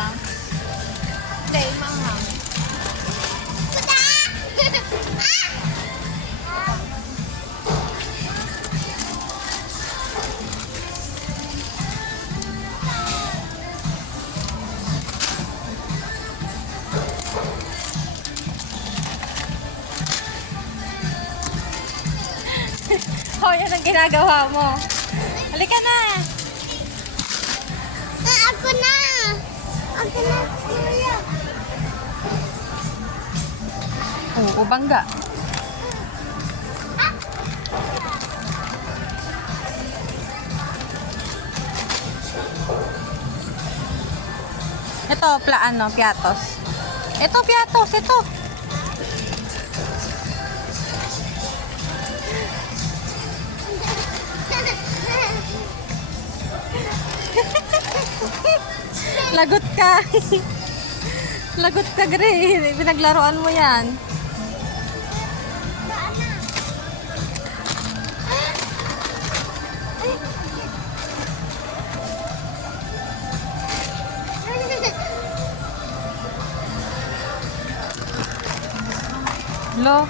lang. Hindi, maanghang. Oh, yan ang ginagawa mo. Halika na. Ako na. Ako na, kuya. Oo, bangga. Ito, piatos. Ito, piatos, ito. Lagot ka. Lagot ka, Gray. Pinaglaruan mo yan. Lo.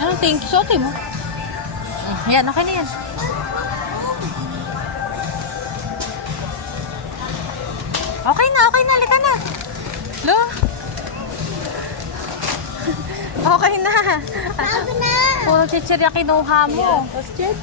Ano, thank you. Sote mo. Yan, okay na yan. Okay na. Halika na. Lo. Okay na. Ako na. Puro chichirya kinuha mo. Yes,